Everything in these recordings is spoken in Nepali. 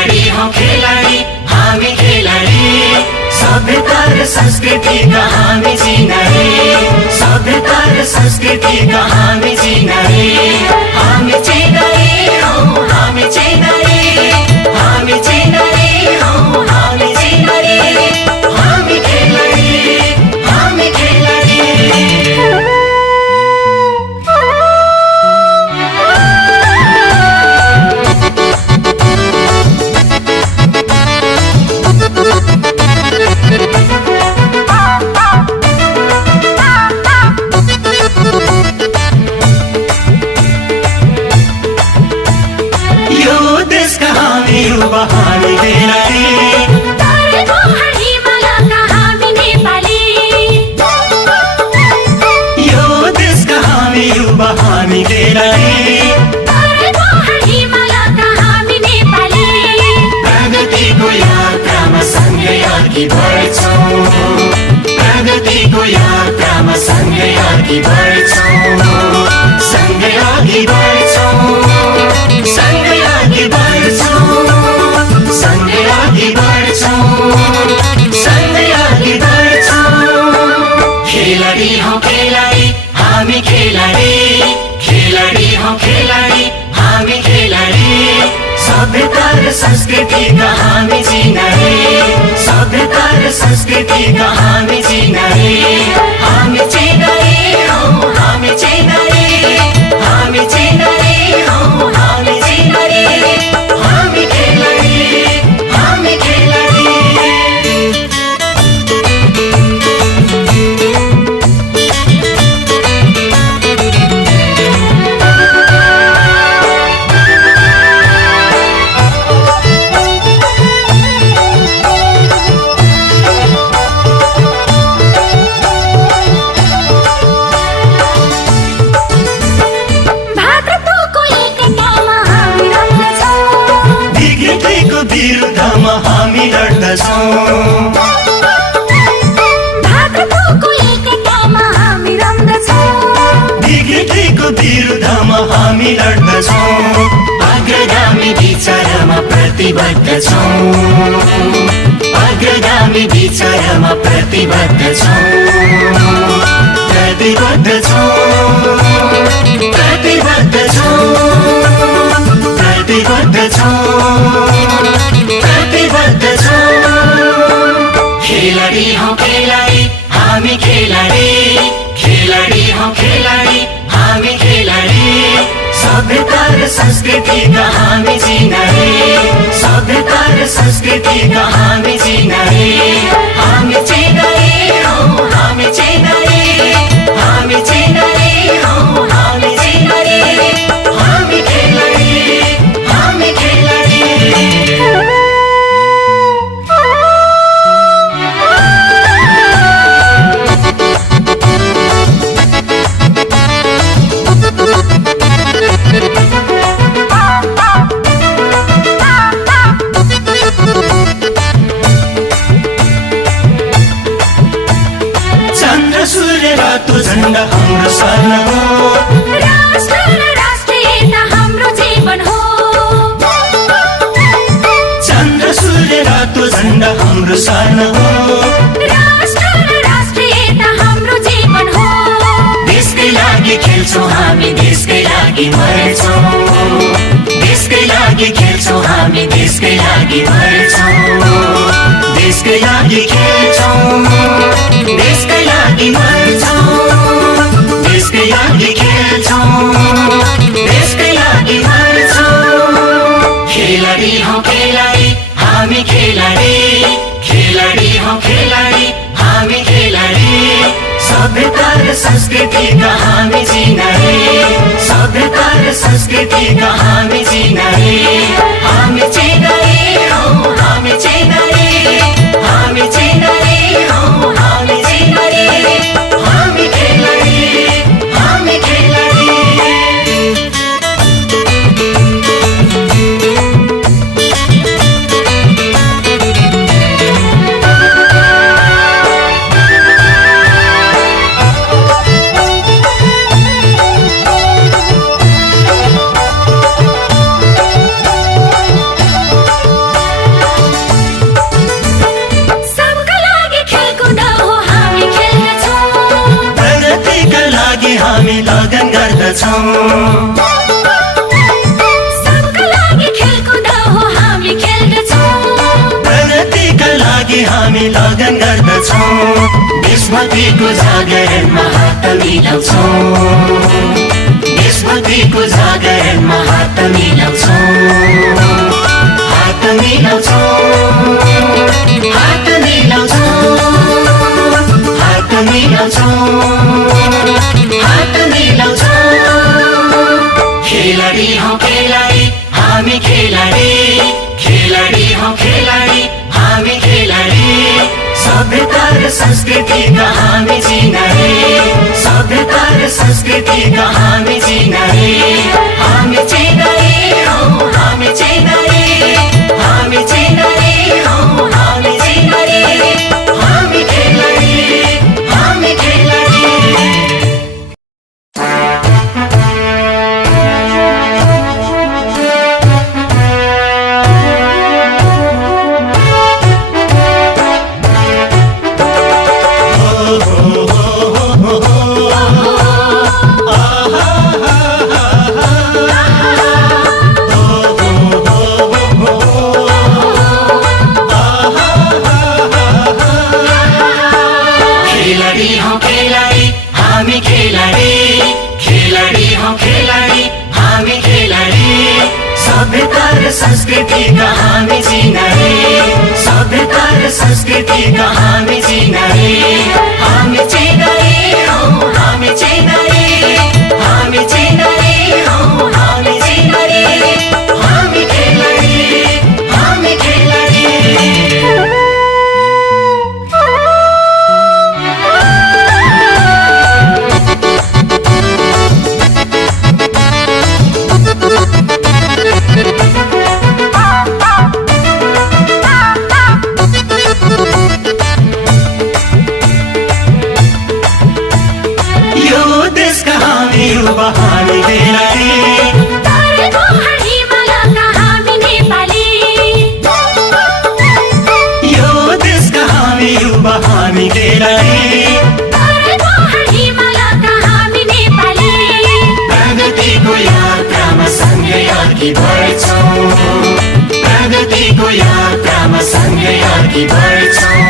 खिलाडी हौ खिलाडी हामी खिलाडी सभ्यता र संस्कृतिका हामी चिनारी सभ्यता र संस्कृतिका हामी चिनारी हामी चिनारी हौ हामी चिनारी हामी चिनारी हौ हामी चिनारी हामी खिलाडी हामी खिलाडी प्रगतिको यात्रामा सँगै अघि बढ्छौं सँगै अघि बढ्छौं सँगै अघि बढ्छौं सँगै अघि बढ्छौं सँगै अघि बढ्छौं खिलाडी हौ खिलाडी हामी खिलाडी खिलाडी हौ खिलाडी हामी खिलाडी सभ्यता र संस्कृतिका हामी चिनारी सभ्यता र संस्कृतिका हामी चिनारी हामी चिनारी हौ हामी चिनारी हामी चिनारी हौ हामी चिनारी हामी खिलाडी हामी खिलाडी विरुद्धमा हामी लड्दछौं भातृत्वको एकतामा हामी रम्दछौं विकृतिको विरुद्धमा हामी लड्दछौं अग्रगामी विचारमा प्रतिबद्ध छौं अग्रगामी विचारमा प्रतिबद्ध छौं प्रतिबद्ध छौं प्रतिबद्ध छौं प्रतिबद्ध छौं प्रतिबद्ध छौं खिलाडी हौ खिलाडी हामी खिलाडी खिलाडी हौ खिलाडी हामी खिलाडी सभ्यता र संस्कृतिका हामी चिनारी सभ्यता र संस्कृतिका हामी चिनारी हामी चिनारी हौ हामी चिनारी हामी चिनारी हौ हामी चिनारी हामी खिलाडी हामी खिलाडी चन्द्र सूर्य रातो झण्डा हाम्रो स्वर्ण हो राष्ट्र र राष्ट्रियता हाम्रो जीवन हो चन्द्र सूर्य रातो झण्डा हाम्रो स्वर्ण हो राष्ट्र र राष्ट्रियता हाम्रो जीवन हो देशकै लागि खेल्छौं हामी देशकै लागि मर्छौं देशकै लागि खेल्छौं हामी देशकै लागि मर्छौं देशकै लागि खेल्छौं देशकै लागि मर्छौं देशकै लागि खेल्छौं देशकै लागि मर्छौं खिलाडी हौ खिलाडी हामी खिलाडी खिलाडी हौ खिलाडी हामी खिलाडी सभ्यता र संस्कृतिका हामी चिनारी सभ्यता र संस्कृतिका हामी चिनारी हामी चिनारी हौ हामी चिनारी हामी चिनारी हौ हामी चिनारी हामी खिलाडी हामी खिलाडी गर्दछौँ। सबका लागि खेलकुद हो हामी खेल्दछौँ। प्रगतिका लागि हामी लगन गर्दछौँ। देशभक्तिको जागरणमा हात मिलाउँछौँ। देशभक्तिको जागरणमा हात मिलाउँछौँ। हात मिलाउँछौँ। हात मिलाउँछौँ। हात मिलाउँछौँ। हात मिलाउँछौँ। खेलाडी हौ खेलाडी हामी खेलाडी। खेलाडी हौ खेलाडी हामी खेलाडी। सभ्यता र संस्कृतिका हामी चिनारी। सभ्यता र संस्कृतिका हामी चिनारी। हामी चिनारी हौ हामी चिनारी। हामी चिनारी हौ हामी चिनारी। हामी खेलाडी हामी खेलाडी। खेलाडी हौ खेलाडी हामी खेलाडी। खेलाडी हौ खेलाडी हामी खेलाडी। सभ्यता र संस्कृतिका हामी चिनारी। सभ्यता र संस्कृतिका हामी चिनारी। हामी चिनारी हौ हामी चिनारी। हामी चिनारी हौ हामी चिनारी। हामी खेलाडी हामी खेलाडी। यो देशका हामी युवा हामी खेलाडी। तरेको हिमालयका हामी नेपाली। यो देशका हामी युवा हामी खेलाडी। तरेको हिमालयका हामी नेपाली। प्रगतिको यात्रामा सँगै अघि बढ्छौँ। प्रगतिको यात्रामा सँगै अघि बढ्छौँ।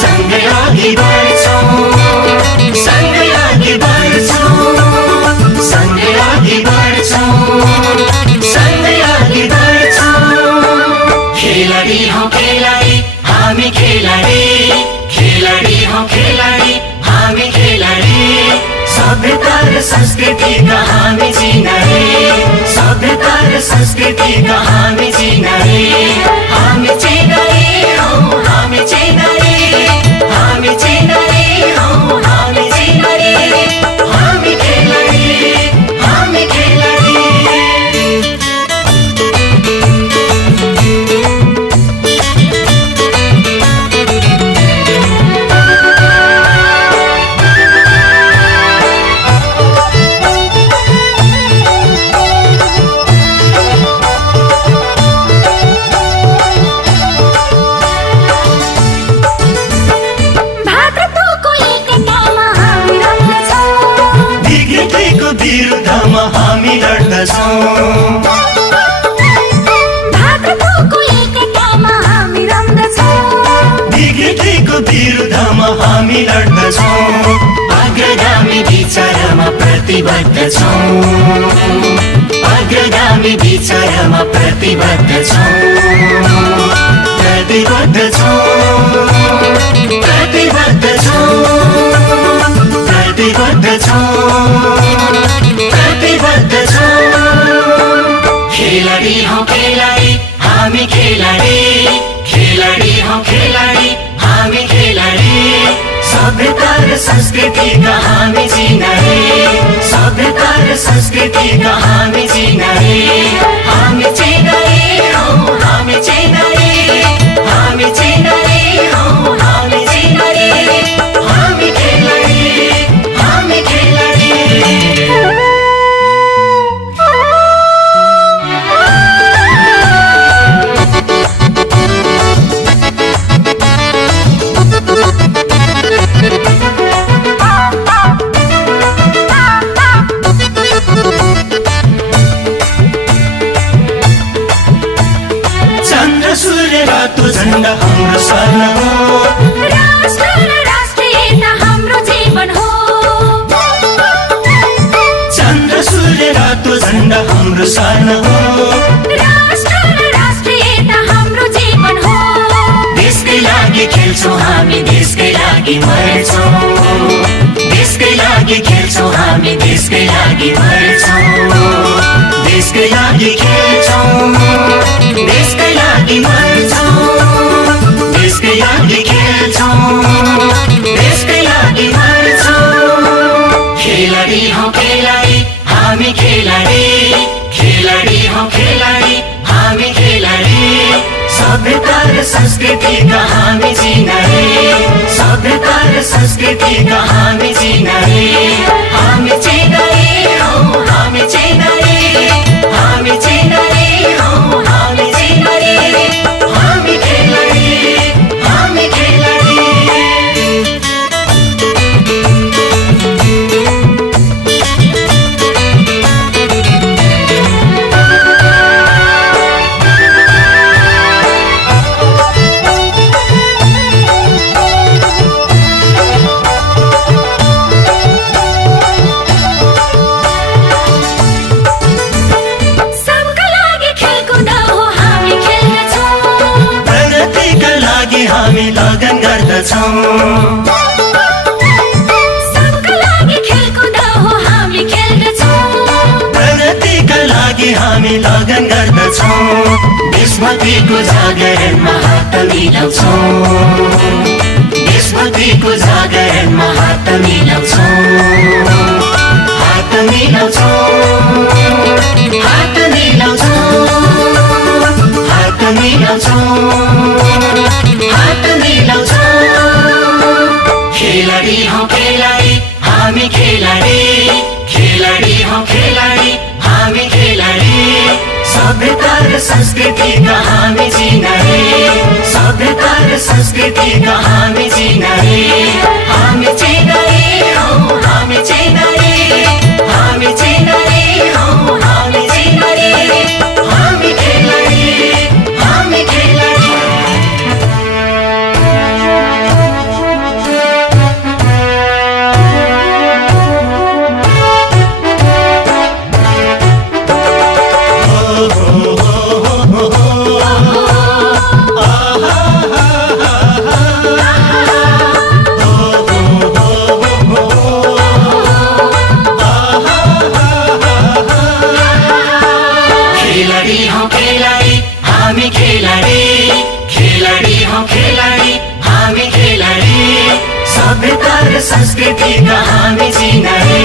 सँगै अघि बढ्छौँ। सँगै अघि बढ्छौँ। सँगै अघि बढ्छौँ। सँगै अघि बढ्छौँ। खेलाडी हौ खेलाडी हामी खेलाडी। खेलाडी हौ खेलाडी हामी खेलाडी। सभ्यता र संस्कृतिका हामी चिनारी। सभ्यता र संस्कृतिका हामी चिनारी। हामी चिनारी हौ हामी चिनारी। हामी चिनारी हौ हामी चिनारी। हामी खेलाडी हामी खेलाडी। भातृत्वको एकतामा हामी रम्दछौँ। विकृतिको विरुद्धमा हामी लड्दछौँ। भातृत्वको एकतामा हामी रम्दछौँ। विकृतिको विरुद्धमा हामी लड्दछौँ। अग्रगामी विचारमा प्रतिबद्ध छौँ। अग्रगामी विचारमा प्रतिबद्ध छौँ। प्रतिबद्ध छौँ। प्रतिबद्ध छौँ। प्रतिबद्ध छौँ। प्रतिबद्ध छौँ। खेलाडी हौ खेलाडी हामी खेलाडी। खेलाडी हौ खेलाडी हामी खेलाडी। सभ्यता र संस्कृतिका हामी चिनारी। सभ्यता र संस्कृतिका हामी चिनारी। हामी चिनारी हौ हामी चिनारी। हामी चिनारी हौ हामी चिनारी। हामी खेलाडी हामी खेलाडी। रातो झण्डा हाम्रो स्वर्ण हो राष्ट्र र राष्ट्रियता हाम्रो जीवन हो चन्द्र सूर्य रातो झण्डा हाम्रो स्वर्ण हो राष्ट्र र राष्ट्रियता हाम्रो जीवन हो देशकै लागि खेल्छौँ हामी देशकै लागि मर्छौँ देशकै लागि खेल्छौँ हामी देशकै लागि मर्छौँ देशकै लागि खेल्छौँ देशकै लागि मर्छौँ देशकै लागि खेल्छौँ देशकै लागि मर्छौँ खेलाडी हौ खेलाडी हामी खेलाडी खेलाडी हौ खेलाडी हामी खेलाडी सभ्यता र संस्कृतिका हामी चिनारी सभ्यता र संस्कृतिका हामी चिनारी हामी चिनारी हौ हामी चिनारी हामी चिनारी हौ हामी चिनारी हामी खेलाडी हामी खेलाडी सबका लागि खेलकुद हो हामी खेल्दछौँ प्रगतिका लागि हामी लगन गर्दछौँ सबका लागि खेलकुद हो हामी खेल्दछौँ प्रगतिका लागि हामी लगन गर्दछौँ देशभक्तिको जागरणमा हात मिलाउँछौँ देशभक्तिको जागरणमा हात मिलाउँछौँ हात मिलाउँछौँ हात मिलाउँछौँ हात मिलाउँछौँ हात मिलाउँछौँ खेलाडी हौ खेलाडी हामी खेलाडी खेलाडी हौ खेलाडी हामी खेलाडी सभ्यता र संस्कृतिका हामी चिनारी सभ्यता र संस्कृतिका हामी चिनारी हामी चिनारी हौ हामी चिनारी हामी चिनारी हौ हामी चिनारी हामी खेलाडी हामी खेलाडी खेलाडी हौ खेलाडी हामी खेलाडी खेलाडी हौ खेलाडी हामी खेलाडी सभ्यता र संस्कृतिका हामी चिनारी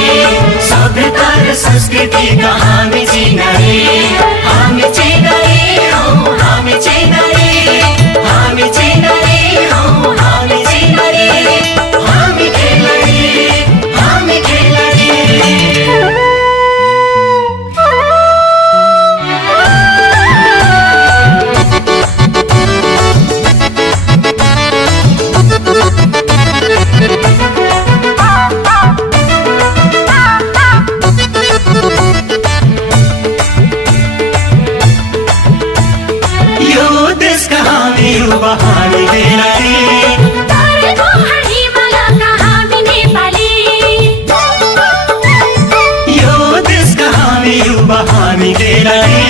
सभ्यता र संस्कृतिका हामी चिनारी हामी चिनारी हौ हामी चिनारी हामी चिनारी हौ हामी चिनारी हामी खेलाडी हामी खेलाडी यो देशका हामी युवा हामी खेलाडी तरेको हिमालका हामी नेपाली यो देशका हामी युवा हामी खेलाडी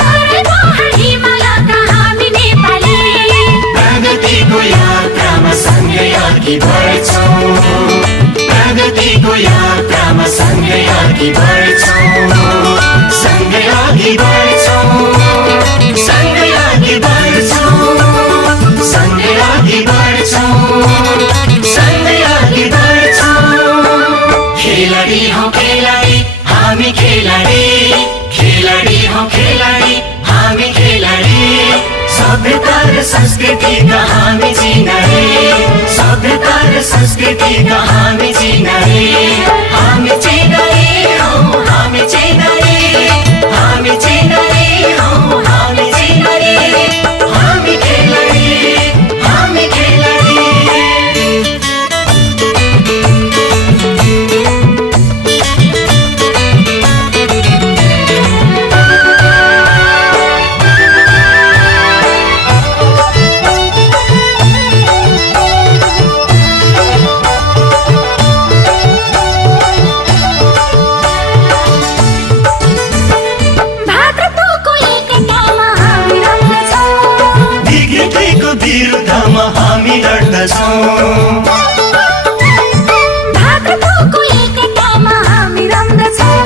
तरेको हिमालका हामी नेपाली प्रगतिको यात्रामा सँगै अघि बढ्छौँ प्रगतिको यात्रामा सँगै अघि बढ्छौँ सँगै अघि बढ्छौँ सँगै अघि बढ्छौँ सँगै अघि बढ्छौँ सँगै अघि बढ्छौँ खेलाडी हौ खेलाडी हामी खेलाडी खेलाडी हौ खेलाडी हामी खेलाडी सभ्यता र संस्कृतिका हामी चिनारी सभ्यता र संस्कृतिका हामी चिनारी हामी चिनारी हौ हामी चिनारी हामी चिनारी हौ हामी चिनारी हामी खेलाडी हामी खेलाडी लड्दछौँ। भातृत्वको एकतामा हामी रम्दछौँ।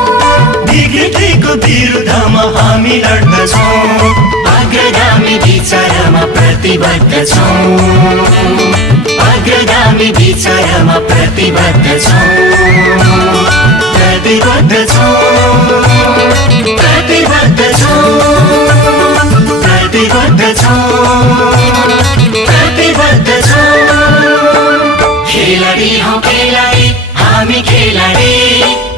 विकृतिको विरुद्धमा हामी लड्दछौँ। अग्रगामी विचारमा प्रतिबद्ध छौँ। अग्रगामी विचारमा प्रतिबद्ध छौँ। प्रतिबद्ध छौँ। प्रतिबद्ध छौँ। प्रतिबद्ध छौँ। प्रतिबद्ध छौँ। खेलाडी हौ खेलाडी हामी खेलाडी।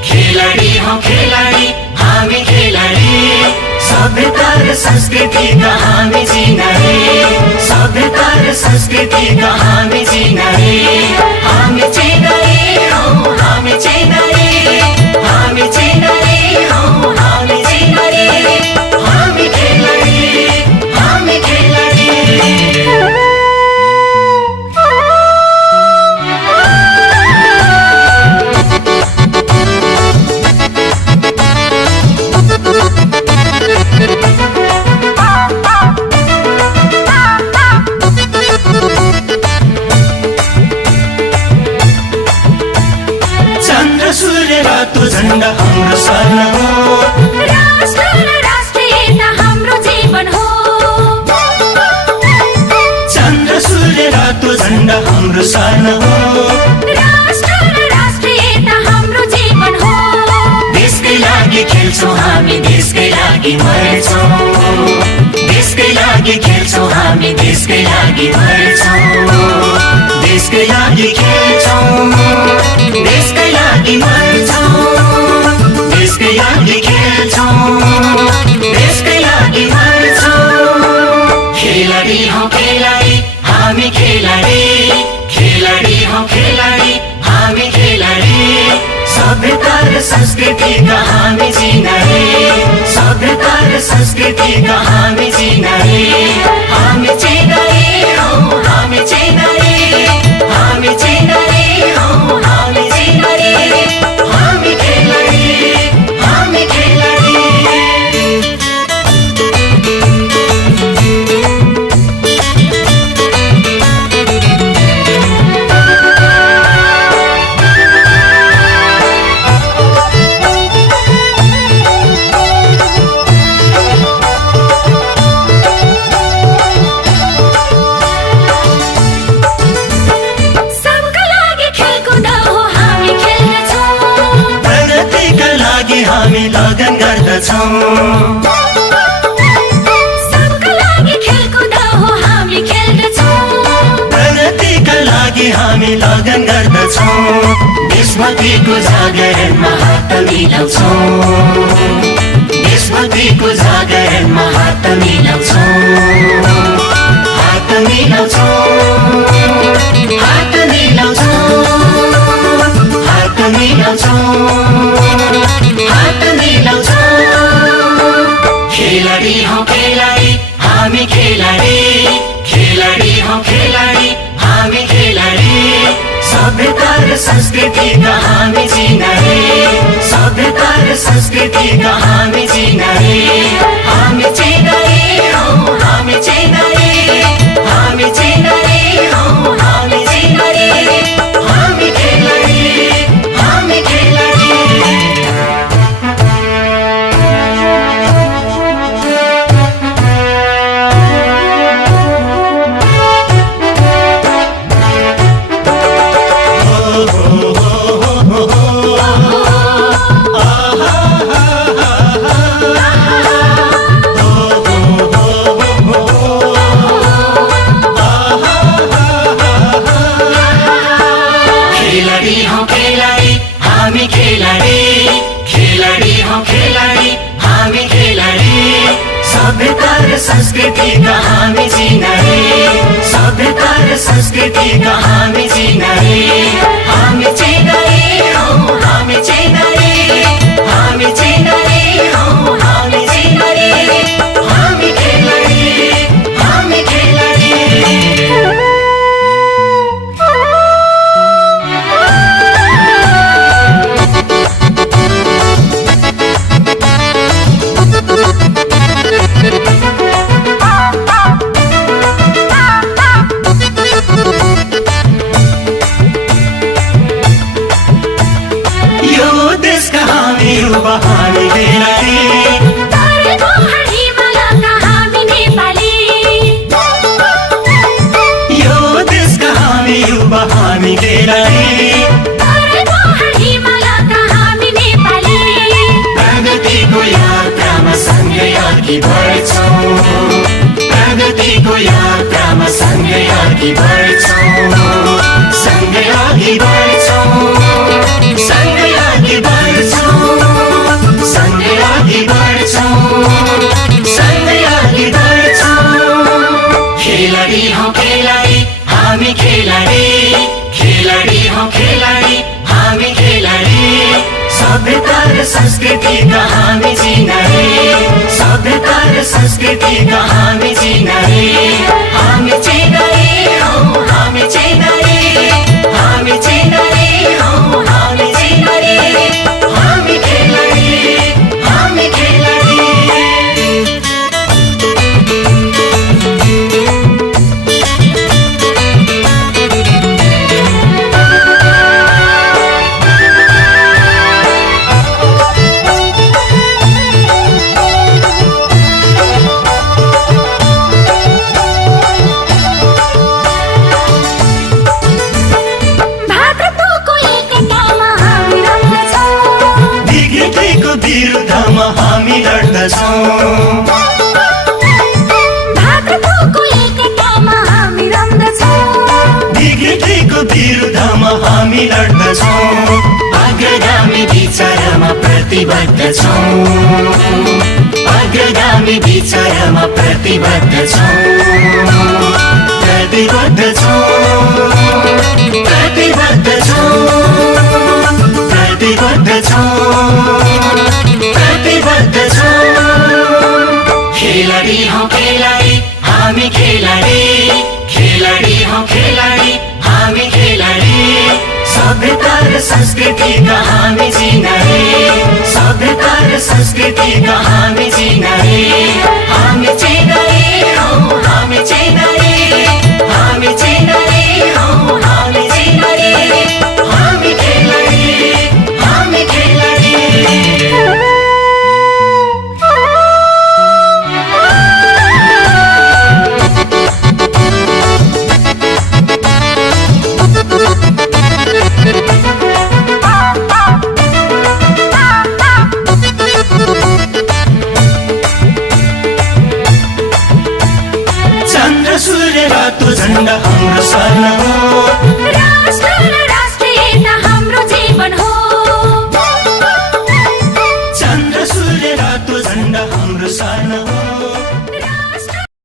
खेलाडी हौ खेलाडी हामी खेलाडी। सभ्यता र संस्कृतिका हामी चिनारी। सभ्यता र संस्कृतिका हामी चिनारी। हामी चिनारी हौ हामी चिनारी। हामी चिनारी हौ हामी चिनारी। हामी खेलाडी हामी खेलाडी। चन्द्र सूर्य रातो झण्डा हाम्रो शरण हो। राष्ट्र र राष्ट्रियता हाम्रो जीवन हो। चन्द्र सूर्य रातो झण्डा हाम्रो शरण हो। राष्ट्र र राष्ट्रियता हाम्रो जीवन हो। देशकै लागि खेल्छौँ हामी देशकै लागि मर्छौँ। देशकै लागि खेल्छौँ हामी देशकै लागि मर्छौँ। देशकै लागि खेल्छौँ देशकै लागि मर्छौँ। देशकै लागि खेल्छौँ देशकै लागि मर्छौँ। खेलाडी हौ खेलाडी हामी खेलाडी। खेलाडी हौ खेलाडी हामी खेलाडी। सभ्यता र संस्कृतिका हामी चिनारी। सभ्यता र संस्कृतिका हामी चिनारी। हामी चिनारी हौ हामी चिनारी। हामी चिनारी हौ हामी चिनारी। हामी खेलाडी हामी खेलाडी। सबका लागि खेलकुद हो हामी खेल्दछौँ। प्रगतिका लागि हामी लगन गर्दछौँ। सबका लागि खेलकुद हो हामी खेल्दछौँ। प्रगतिका लागि हामी लगन गर्दछौँ। देशभक्तिको जागरणमा हात मिलाउँछौँ। देशभक्तिको जागरणमा हात मिलाउँछौँ। हात मिलाउँछौँ। हात मिलाउँछौँ। हात मिलाउँछौँ। हात मिलाउँछौँ। खेलाडी हौ खेलाडी हामी खेलाडी। खेलाडी हौ खेलाडी हामी खेलाडी। सभ्यता र संस्कृतिका हामी चिनारी। सभ्यता र संस्कृतिका हामी चिनारी। हामी चिनारी हौ हामी चिनारी। हामी चिनारी हौ हामी चिनारी। हामी खेलाडी हामी खेलाडी। खेलाडी हौ खेलाडी हामी खेलाडी। खेलाडी हौ खेलाडी हामी खेलाडी। सभ्यता र संस्कृतिका हामी चिनारी। सभ्यता र संस्कृतिका हामी चिनारी। हामी चिनारी हौ हामी चिनारी। हामी चिनारी हौ हामी चिनारी। हामी खेलाडी हामी खेलाडी। अघि बढ्छौं सँगै अघि बढ्छौं सँगै अघि बढ्छौं सँगै अघि बढ्छौं सँगै अघि बढ्छौं खेलाडी हौ खेलाडी हामी खेलाडी खेलाडी हौ खेलाडी हामी खेलाडी सभ्यता र संस्कृतिका हामी चिनारी सभ्यता र संस्कृतिका हामी चिनारी हामी चिनारी हौ हामी चिनारी हामी चिनारी हौ हामी चिनारी हामी खेलाडी हामी खेलाडी विरुद्धमा हामी लड्दछौं भातृत्वको एकतामा हामी रम्दछौं विकृतिको विरुद्धमा हामी लड्दछौं अग्रगामी विचारमा प्रतिबद्ध छौं अग्रगामी विचारमा प्रतिबद्ध छौं प्रतिबद्ध छौं प्रतिबद्ध छौं प्रतिबद्ध छौं प्रतिबद्ध छौं खेलाडी हौ खेलाडी हामी खेलाडी खेलाडी हौ खेलाडी हामी खेलाडी सभ्यता र संस्कृतिका हामी चिनारी सभ्यता र संस्कृतिका हामी चिनारी हामी चिनारी हौ हामी चिनारी हामी चिनारी हौ हामी चिनारी हामी खेलाडी हामी खेलाडी चन्द्र सूर्य रातो झण्डा हाम्रो शरण हो राष्ट्र र राष्ट्रियता हाम्रो जीवन हो चन्द्र सूर्य रातो झण्डा हाम्रो शरण हो